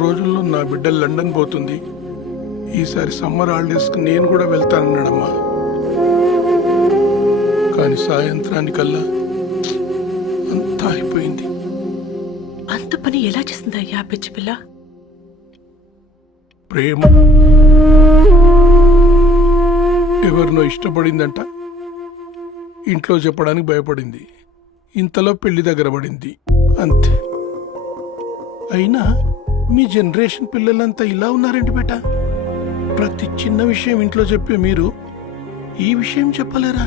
రోజుల్లో నా బిడ్డ లండన్ పోతుంది. ఈసారి సమ్మర్ హాలిడేస్కి నేను కూడా వెళ్తానన్నాడమ్మా. కానీ సాయంత్రానికల్లా అంతా అయిపోయింది అంత పని ఎలా చేసిందయ్యా ఆ పిచ్చి పిల్ల? ప్రేమ ఎవరినో ఇష్టపడిందంట. ఇంట్లో చెప్పడానికి భయపడింది. ఇంతలో పెళ్ళి దగ్గర పడింది. అంతే. అయినా మీ జనరేషన్ పిల్లలంతా ఇలా ఉన్నారేంటి బేట? ప్రతి చిన్న విషయం ఇంట్లో చెప్పే మీరు ఈ విషయం చెప్పలేరా?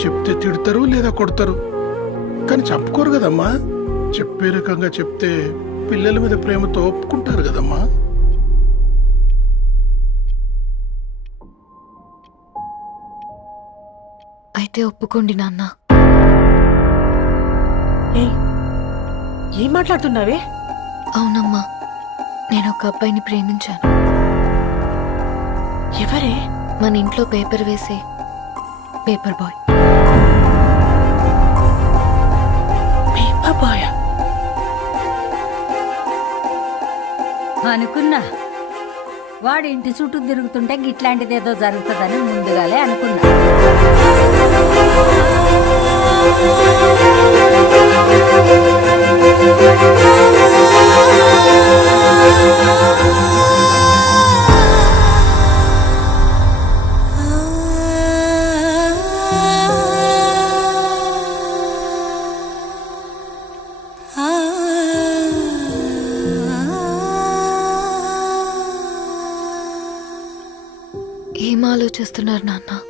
చెప్తే తిడతారు లేదా కొడతారు? కానీ చంపుకోరు కదమ్మా. చెప్పే రకంగా చెప్తే పిల్లల మీద ప్రేమతో ఒప్పుకుంటారు కదమ్మా. అయితే ఒప్పుకోండి నాన్న. ఏయ్ ఏం మాట్లాడుతున్నావే? అవునమ్మా నేను ఒక అబ్బాయిని ప్రేమించాను. ఎవరే? మన ఇంట్లో పేపర్ వేసే పేపర్ బాయ్. Paper boy? అనుకున్నా. వాడి ఇంటి చుట్టూ తిరుగుతుంటే గిట్లాంటిది ఏదో జరుగుతుందని ముందుగాలే అనుకున్నా. ఏం ఆలోచిస్తున్నారు నాన్న?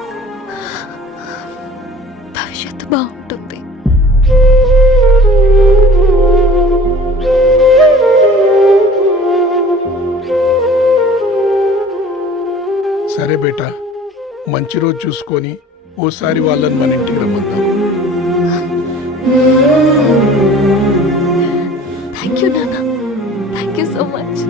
మంచి రోజు చూసుకొని ఓసారి వాళ్ళని మన ఇంటికి రమ్మందాం. థ్యాంక్ యూ నాన్న థ్యాంక్ యూ సో మచ్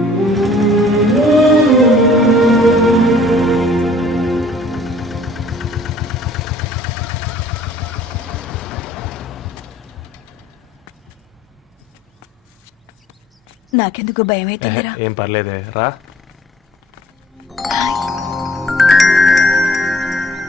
నాకెందుకు భయం అవుతుందిరా ఏం పర్లేదే రా.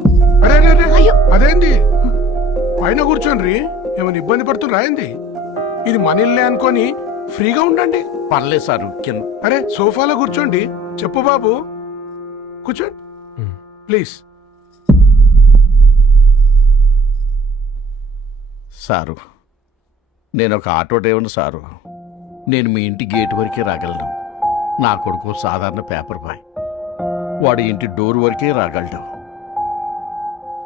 అరే అరే, అరే. అయ్యో. అదేంది? పైన కూర్చోండి ఏమైనా ఇబ్బంది పడుతున్నా ఏంది? ఇది మన ఇల్లే అనుకొని ఫ్రీగా ఉండండి. పర్లేదు సారు కింద. అరే సోఫాలో కూర్చోండి. చెప్పు బాబు. కూర్చోండి. ప్లీజ్. సారు నేను ఒక ఆటో డ్రైవర్ని సారు. నేను మీ ఇంటి గేట్ వరకే రాగలను. నా కొడుకు సాధారణ పేపర్ బాయ్. వాడి ఇంటి డోర్ వరకే రాగలడు.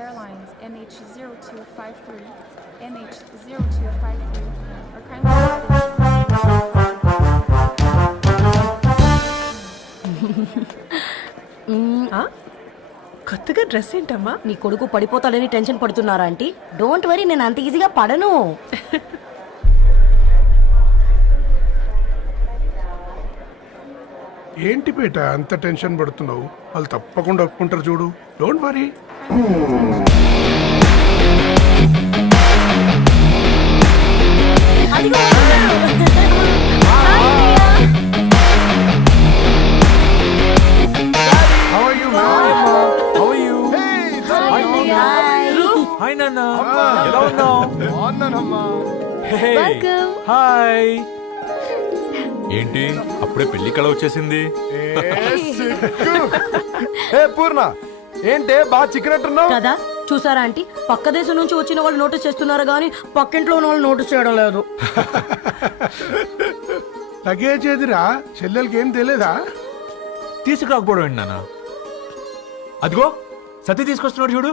Airlines MH0253, MH0253 are kindly. ఆ? కొత్తగా డ్రెస్ ఏంటమ్మా నీ కొడుకు పడిపోతాడని టెన్షన్ పడుతున్నారా ఆంటీ డోంట్ వరీ నేను అంత ఈజీగా పడను ఏంటి పేట అంత టెన్షన్ పడుతున్నావు? వాళ్ళు తప్పకుండా ఒప్పుకుంటారు చూడు. డోంట్ వరీ హాయ్ నాన్న ఎలా ఉన్నావు హాయ్ ఏంటి అప్పుడే పెళ్ళి కళ వచ్చేసింది. ఏ పూర్ణ ఏంటే బాగా చిక్కినట్టున్నావు? కదా చూసారా ఆంటీ? పక్క దేశం నుంచి వచ్చిన వాళ్ళు నోటీస్ చేస్తున్నారు కానీ పక్కింట్లో ఉన్న వాళ్ళు నోటీస్ చేయడం లేదు. లగేజ్ ఏదిరా? చెల్లెలకి ఏం తెలియదా తీసుకురాకపోవడం ఏంటి నాన్న? అదిగో సతీ తీసుకొస్తున్నాడు చూడు.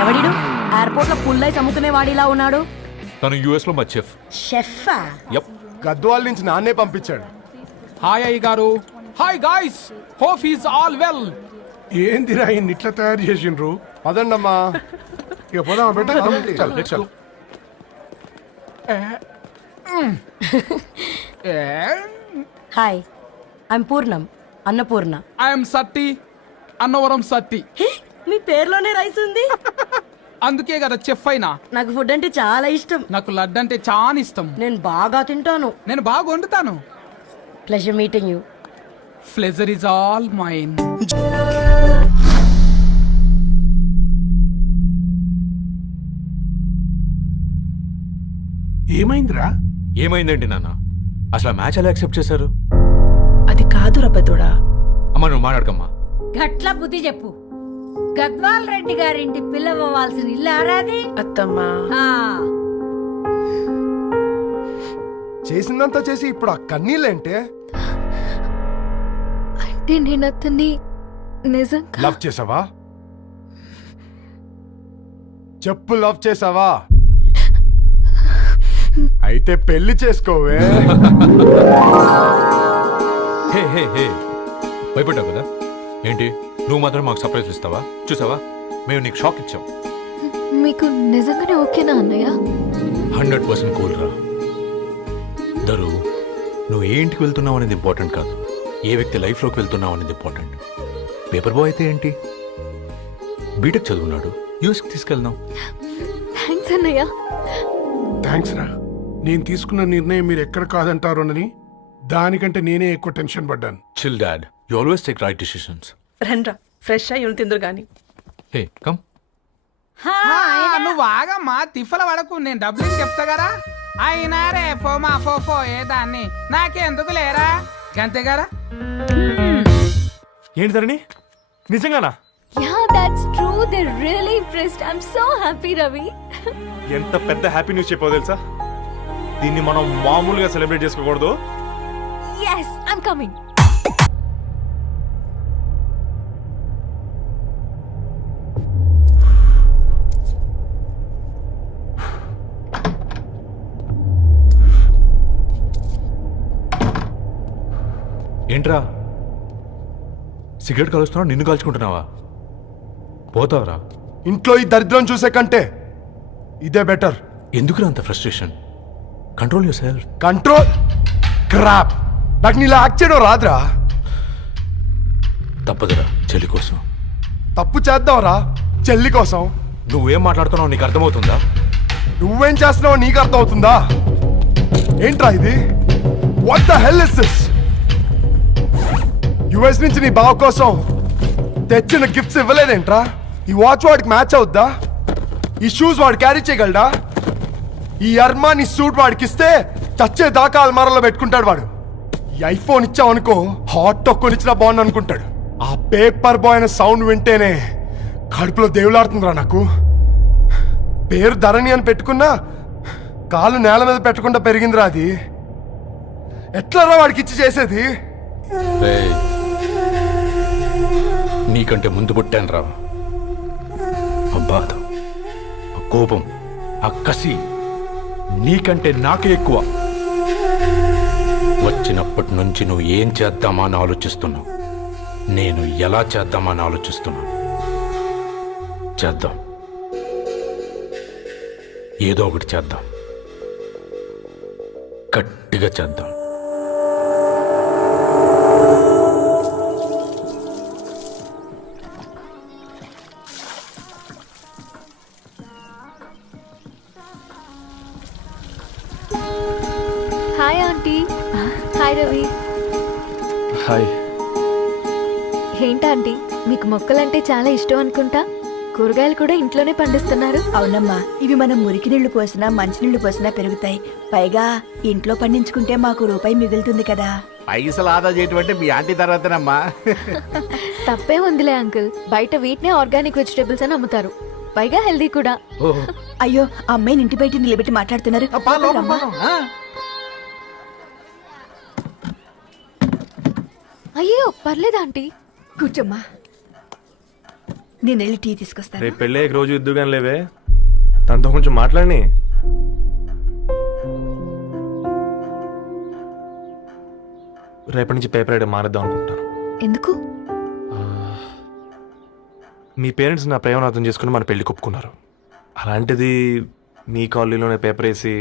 ఎవడిడు? ఎయిర్పోర్ట్లో పుల్లై అమ్ముకునే వాడిలా ఉన్నాడు? తను యుఎస్లో మా చెఫ్. షెఫా? యప్. గద్వాల నుంచి నాన్నే పంపించాడు. హాయ్ అయ్య గారు. Hi guys. Hope is all well. ఏందిరా ఇన్ని ఇట్లా తయారు చేసిండ్రు? పదండమ్మా. ఇక పోదామా బెట్ట? చల్ చల్. Hi. I'm Purnam Annapurna. I'm Satti Annavaram Satti. Hey, మీ పేరులోనే రైస్ ఉంది? అందుకే కదా చెఫ్ అయినా. నాకు ఫుడ్ అంటే చాలా ఇష్టం. నాకు లడ్డు అంటే చాలా ఇష్టం. నేను బాగా తింటాను. నేను బాగా వండుతాను. Pleasure meeting you pleasure is all mine ఏమైందిరా? ఏమైందేంటి నాన్న? అసలు ఆ మ్యాచ్ ఎలా యాక్సెప్ట్ చేశారు? అది కాదు రబ్బదోడా అమ్మ నువ్వు మాట్లాడకమ్మా. గట్ల బుద్ధి చెప్పు. గద్వాల్ రెడ్డి గారింటి పిల్లవ్వాల్సిన ఇల్లు ఆరాది అత్తమ్మా. చేసిందంతా చేసి ఇప్పుడు ఆ కన్నీళ్ళేంటే? అంటే నేను అతన్ని నిజంగా లవ్ చేసావా? చెప్పు లవ్ చేసావా? అయితే పెళ్ళి చేసుకోవే. హే హే హే. భయపడ్డావు కదా? ఏంటి? నువ్వు మాత్రం మాకు సర్ప్రైజ్ ఇస్తావా? చూసావా? మేము నీకు షాక్ ఇచ్చాం. మీకు నిజంగానే ఓకేనా అన్నయ్య? హండ్రెడ్ పర్సెంట్ కూల్ రా. దరు నువ్వు ఏ ఇంటికి వెళ్తున్నావు అనేది ఇంపార్టెంట్ కాదు. ఏ వ్యక్తి లైఫ్లోకి వెళ్తున్నావు అనేది ఇంపార్టెంట్. పేపర్ బాయ్ అయితే ఏంటి? బీటెక్ చదువున్నాడు. యూఎస్కి తీసుకెళ్దాం. థ్యాంక్స్ అన్నయ్య. థ్యాంక్స్ రా. నేను తీసుకున్న నిర్ణయం మీరు ఎక్కడ కాదంటారోనని దానికంటే నేనే ఎక్కువ టెన్షన్ పడ్డాను. Chill dad you always take right decisions రండ్రా ఫ్రెష్ అయ్యి ఉండి తిందురు గాని. Hey come. హా, నువ్వు ఆగమ్మా తిప్పల పడకు నేను డబ్బులు చెప్తా కదా. అయినా రే ఫో మా ఫో ఫో ఏ దాన్ని? నాకెందుకు లేరా? గంతే కదా? ఏంటి ధరణి? నిజంగానా? Yeah that's true they really impressed I am so happy Ravi ఎంత పెద్ద హ్యాపీ న్యూస్ చెప్పావు తెలుసా? దీన్ని మనం మామూలుగా సెలబ్రేట్ చేసుకోకూడదు. Yes i'm coming. ఏంట్రా? సిగరెట్ కలుస్తున్నావు నిన్ను కాల్చుకుంటున్నావా? పోతావరా? ఇంట్లో ఈ దరిద్రం చూసే కంటే ఇదే బెటర్. ఎందుకురా అంత frustration? Control yourself. Control? Crap. నాకు నీలా యాక్ట్ చేయడం రాదురా. తప్పదురా చెల్లి కోసం. తప్పు చేద్దాంరా చెల్లి కోసం. నువ్వేం మాట్లాడుతున్నావు నీకు అర్థమవుతుందా? నువ్వేం చేస్తున్నావో నీకు అర్థమవుతుందా? ఏంట్రా ఇది? What the hell is this US నుంచి నీ బావ కోసం తెచ్చిన గిఫ్ట్స్ ఇవ్వలేదేంట్రా? ఈ వాచ్ వాడికి మ్యాచ్ అవుద్దా? ఈ షూస్ వాడు క్యారీ చేయగలడా? ఈ అర్మా నీ సూట్ వాడికి ఇస్తే చచ్చే దాకా అల్మారాలో పెట్టుకుంటాడు వాడు. ఈ ఐఫోన్ ఇచ్చావనుకో హాట్ టాక్ కొనిచ్చినా బాగుంది అనుకుంటాడు ఆ పేపర్ బాయ్ అనే సౌండ్ వింటేనే కడుపులో దేవులాడుతుందిరా నాకు. పేరు ధరణి అని పెట్టుకున్నా కాలు నేల మీద పెట్టకుండా పెరిగిందిరా అది. ఎట్లరా వాడికి ఇచ్చి చేసేది? నీకంటే ముందు పుట్టాను రా ఆ బాధ ఆ కోపం ఆ కసి నీకంటే నాకే ఎక్కువ. వచ్చినప్పటి నుంచి నువ్వు ఏం చేద్దామా అని ఆలోచిస్తున్నావు? నేను ఎలా చేద్దామా అని ఆలోచిస్తున్నాను? చేద్దాం. ఏదో ఒకటి చేద్దాం. గట్టిగా చేద్దాం. హాయ్. ఏంటా ఆంటీ మీకు మొక్కలంటే చాలా ఇష్టం అనుకుంటా? కూరగాయలు కూడా ఇంట్లోనే పండిస్తున్నారు. అవునమ్మా ఇవి మనం మురికి నీళ్ళు పోసినా మంచినీళ్ళు పోసినా పెరుగుతాయి. పైగా ఇంట్లో పండించుకుంటే మాకు రూపాయి మిగులుతుంది కదా. పైసలు ఆదా చేయటం అంటే మీ ఆంటీ తర్వాతనమ్మా. తప్పే ఉందిలే అంకుల్. బయట వీటినే ఆర్గానిక్ వెజిటేబుల్స్ అని అమ్ముతారు. పైగా హెల్దీ కూడా. అయ్యో ఆ అమ్మాయిని ఇంటి బయట నిలబెట్టి మాట్లాడుతున్నారు. అయ్యో పర్లేదు ఆంటీ? కూర్చోమ్మా. నేను వెళ్ళి టీ తీసుకొస్తాను. రేపు పెళ్ళే రోజు ఇద్దుగాని లేవే? తనతో కొంచెం మాట్లాడి రేపటి నుంచి పేపర్ రైడ్ మారేద్దాం అనుకుంటాను ఎందుకు? మీ పేరెంట్స్ నా ప్రేమను అర్థం చేసుకుని మన పెళ్ళి కొప్పుకున్నారు. అలాంటిది మీ కాలనీలోనే పేపర్ వేసి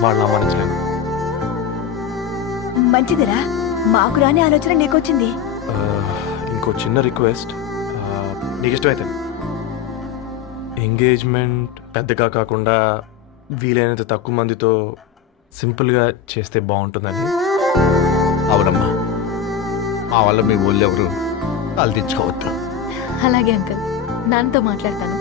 వాళ్ళని అమ్మానించలేను మంచిదిరా. మాకు రాని ఆలోచన నీకొచ్చింది. ఇంకో చిన్న రిక్వెస్ట్. నీకు ఇష్టమైతే ఎంగేజ్మెంట్ పెద్దగా కాకుండా వీలైనంత తక్కువ మందితో సింపుల్గా చేస్తే బాగుంటుందని. అవునమ్మా. మా వల్ల మీ ఊళ్ళో ఎవరు అలాగే అంకుల్. నాన్నతో మాట్లాడతాను.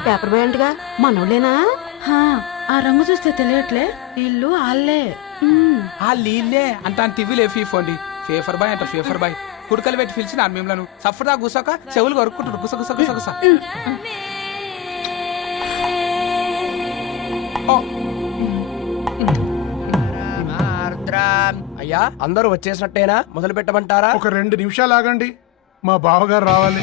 పిల్లగాడు పేపర్ బాయ్ అంటగా మనోళ్ళేనా ఆ రంగు చూస్తే తెలియట్లే. ఇల్లు ఆళ్ళే. ఆ లీలే అంత టీవీలో ఫీఫోండి ఫేఫర్ బాయ్ అంట ఫేఫర్ బాయ్. కుడుకలు పెట్టి పిలిచిన మిమ్మల్ని సఫర్దా గుసక చెవులు కొరుక్కుంటారు. గుస గుస గుస గుస ఓ. అయ్యా అందరూ వచ్చేసినట్టేనా? మొదలు పెట్టమంటారా ఒక రెండు నిమిషాలు ఆగండి. మా బావగారు రావాలి.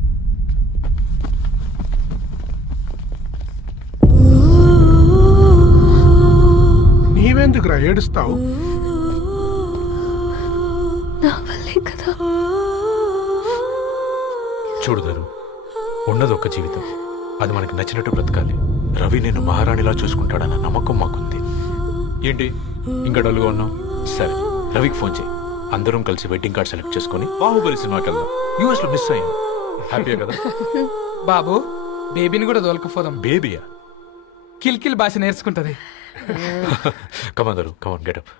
నీవెందుకురా ఏడుస్తావు. నా వల్లే కదా. చూడదరు ఉన్నది ఒక్క జీవితం. అది మనకి నచ్చినట్టు బ్రతకాలి. రవి నేను మహారాణిలా చూసుకుంటాడన్న నమ్మకం మాకుంది. ఏంటి? ఇంకా డల్గా ఉన్నావు? సరే రవికి ఫోన్ చేయి. అందరం కలిసి వెడ్డింగ్ కార్డ్ సెలెక్ట్ చేసుకొని బాహుబలి సినిమాకి వెళ్దాం. యూఎస్లో మిస్ అయ్యాం. హ్యాపీయా కదా? బాబు బేబీని కూడా దొలకపోదాం. బేబీయా? కిల్ కిల్ భాష నేర్చుకుంటది. కమాందరు కమాన్ గెటప్